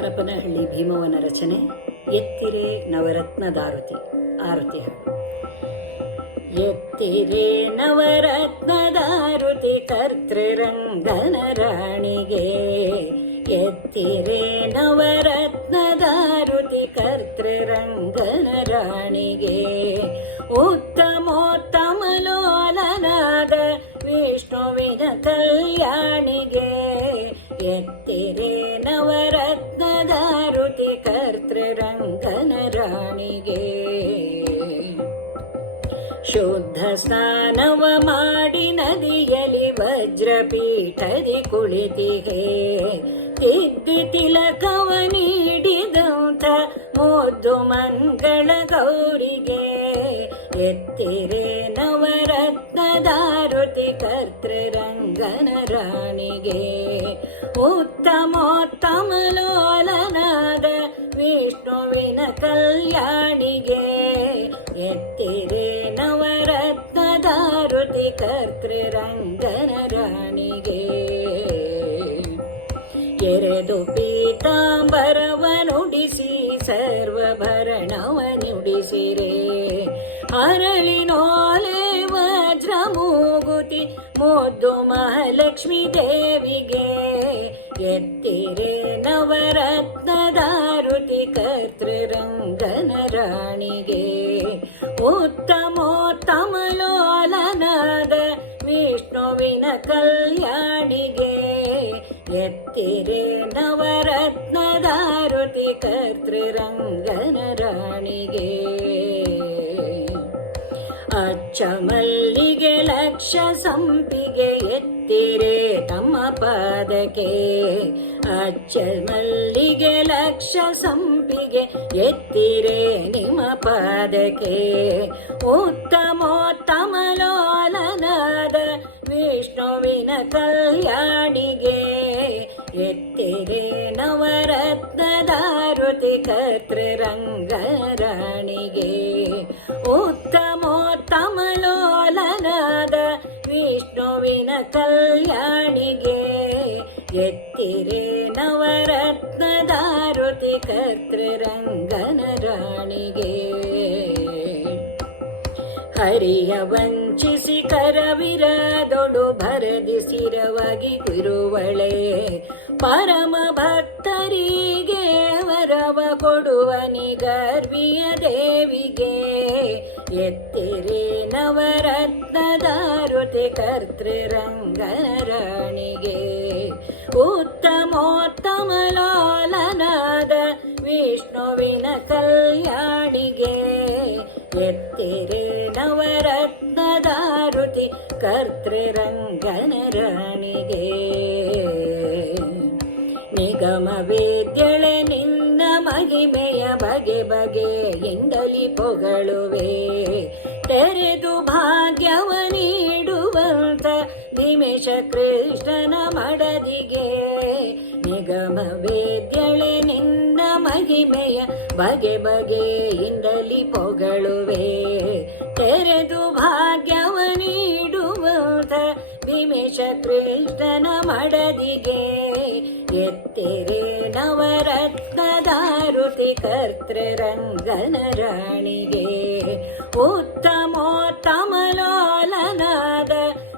ಹರಪನಹಳ್ಳಿ ಭೀಮವನ ರಚನೆ ಎತ್ತಿರೆ ನವರತ್ನದಾರುತಿ ಆರತಿ ಹಾಡು. ಎತ್ತಿರೆ ನವರತ್ನದಾರುತಿ ಕರ್ತೃರಂಗನ ರಾಣಿಗೆ, ಎತ್ತಿರೆ ನವರತ್ನದಾರುತಿ ಕರ್ತೃರಂಗನ ರಾಣಿಗೆ, ಉತ್ತಮೋತ್ತಮಲೋಲನಾದ ವಿಷ್ಣುವಿನ ಕಲ್ಯಾಣಿಗೆ, ಎತ್ತಿರೆ ನವರತ್ನದಾರುತಿ ಕರ್ತೃರಂಗನ ರಾಣಿಗೆ. ಶುದ್ಧ ಸ್ನಾನವ ಮಾಡಿ ನದಿಯಲಿ ವಜ್ರಪೀಠದಿ ಕುಳಿತಿಗೆ, ತಿದ್ದಿ ತಿಲಕವ ನೀಡಿದಂಥ ಮುದ್ದು ಮಂಗಳ ಗೌರಿಗೆ, ಎತ್ತಿರೆ ನವರತ್ನದಾರುತಿ ಕರ್ತೃರಂಗನ ರಾಣಿಗೆ, ಉತ್ತಮೋತ್ತಮಲೋಲನಾದ ವಿಷ್ಣುವಿನ ಕಲ್ಯಾಣಿಗೆ, ಎತ್ತಿರೆ ನವರತ್ನದಾರುತಿ ಕರ್ತೃರಂಗನ ರಾಣಿಗೆ. ಎರೆದು ಪೀತಾಂಬರವ ನುಡಿಸಿ ಸರ್ವಭರಣವ ನುಡಿಸಿರೆ, ಅರಳಿನೋಲೆ ವಜ್ರ ಮೂಗುತಿ ಮುದ್ದು ಮಹಾಲಕ್ಷ್ಮೀ ದೇವಿಗೆ, ಎತ್ತಿರೆ ನವರತ್ನದಾರುತಿ ಕರ್ತೃರಂಗನ ರಾಣಿಗೆ, ಉತ್ತಮೋತ್ತಮಲೋಲನಾದ ವಿಷ್ಣುವಿನ ಕಲ್ಯಾಣಿಗೆ, ಎತ್ತಿರೆ ನವರತ್ನದಾರುತಿ ಕರ್ತೃರಂಗನ ರಾಣಿಗೆ. ಅಚ್ಚ ಮಲ್ಲಿಗೆ ಲಕ್ಷ ಸಂಪಿಗೆ ಎತ್ತಿರೆ ತಮ್ಮ ಪಾದಕ್ಕೆ, ಅಚ್ಚ ಮಲ್ಲಿಗೆ ಲಕ್ಷ ಸಂಪಿಗೆ ಎತ್ತಿರೆ ನಿಮ್ಮ ಪಾದಕ್ಕೆ, ಉತ್ತಮೋತ್ತಮಲೋಲನಾದ ವಿಷ್ಣುವಿನ ಕಲ್ಯಾಣಿಗೆ, ಎತ್ತಿರೆ ನವರತ್ನದಾರುತಿ ಕರ್ತೃರಂಗನ ರಾಣಿಗೆ, ಉತ್ತಮೋತ್ತಮಲೋಲನಾದ ವಿಷ್ಣುವಿನ ಕಲ್ಯಾಣಿಗೆ, ಎತ್ತಿರೆ ನವರತ್ನದಾರುತಿ ಕರ್ತೃರಂಗನ ರಾಣಿಗೆ. ಹರಿಯ ವಂಚಿಸಿ ಕರವಿರದೊಡು ಭರದಿಸಿರವಾಗಿ ತಿರುವಳೆ, ಪರಮ ಭಕ್ತರಿಗೆ ವರವ ಕೊಡುವ ನಿಗರ್ವಿಯ ದೇವಿಗೆ, ಎತ್ತಿರೆ ನವರತ್ನದಾರುತಿ ಕರ್ತೃರಂಗನ ರಾಣಿಗೆ, ಉತ್ತಮೋತ್ತಮಲೋಲನಾದ ವಿಷ್ಣುವಿನ ಕಲ್ಯಾಣಿಗೆ, ಎತ್ತಿರೆ ನವರತ್ನದಾರುತಿ ಕರ್ತೃರಂಗನ ರಾಣಿಗೆ. ನಿಗಮ ವೇದ್ಯಳೆ ನಿನ್ನ ಮಹಿಮೆಯ ಬಗೆ ಬಗೆಯಿಂದಲಿ ಪೊಗಳುವೆ, ತೆರೆದು ಭಾಗ್ಯವ ನೀಡುವಂತ ನಿಮೇಶ ಕೃಷ್ಣನ ಮಡದಿಗೆ, ನಿಗಮ ವೇದ್ಯಳೆ ನಿನ್ನ ಮಹಿಮೆಯ ಬಗೆ ಬಗೆಯಿಂದಲಿ ಪೊಗಳುವೆ, ತೆರೆದು ಭಾಗ್ಯವ ನೀಡುವಂತ ನಿಮೇಶ ಕೃಷ್ಣನ ಮಡದಿಗೆ, ಎತ್ತಿರೆ ನವರತ್ನದಾರುತಿ ಕರ್ತೃರಂಗನ ರಾಣಿಗೆ, ಉತ್ತಮೋತ್ತಮಲೋಲನಾದ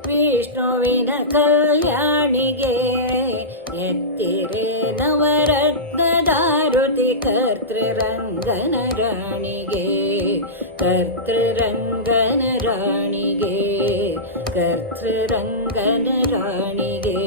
ವಿಷ್ಣುವಿನ ಕಲ್ಯಾಣಿಗೆ, ಎತ್ತಿರೆ ನವರತ್ನದಾರುತಿ ಕರ್ತೃರಂಗನ ರಾಣಿಗೆ, ಕರ್ತೃರಂಗನ ರಾಣಿಗೆ, ಕರ್ತೃರಂಗನ ರಾಣಿಗೆ.